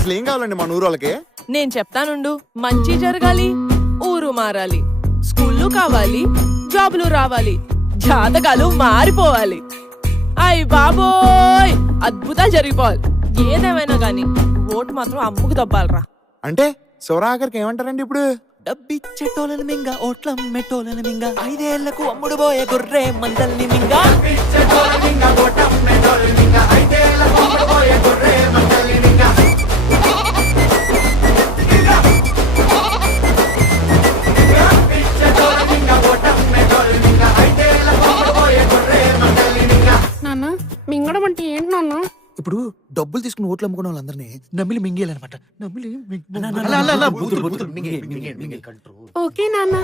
అసలు ఏం కావాలండి మన ఊరు వాళ్ళకి? నేను చెప్తానుండు. మంచి జరగాలి, ఊరు మారాలి, స్కూళ్ళు కావాలి, జాబులు రావాలి, జాతకాలు మారిపోవాలి. అయ్ బాబోయ్, అద్భుతాలు జరిగిపోవాలి. ఏదేమైనా గాని ఓటు మాత్రం అమ్ముకు దబ్బాలరా. అంటే శివరాఖరికి ఏమంటారండి ఇప్పుడు? డబ్బిచ్చేటోళ్ళని మింగ ఓట్లం మెట్టోళ్ళని మింగ 5 ఏళ్లకు అమ్ముడు పోయే గొర్రె మందల్ని మింగ. నాన్న మింగడం అంటే ఏంటి నాన్న? ఇప్పుడు డబ్బులు తీసుకుని ఓట్లు అమ్ముకున్న వాళ్ళందరినీ నమ్మిలి మింగేయాలన్నమాట. నమ్మిలి ఓకే నాన్న.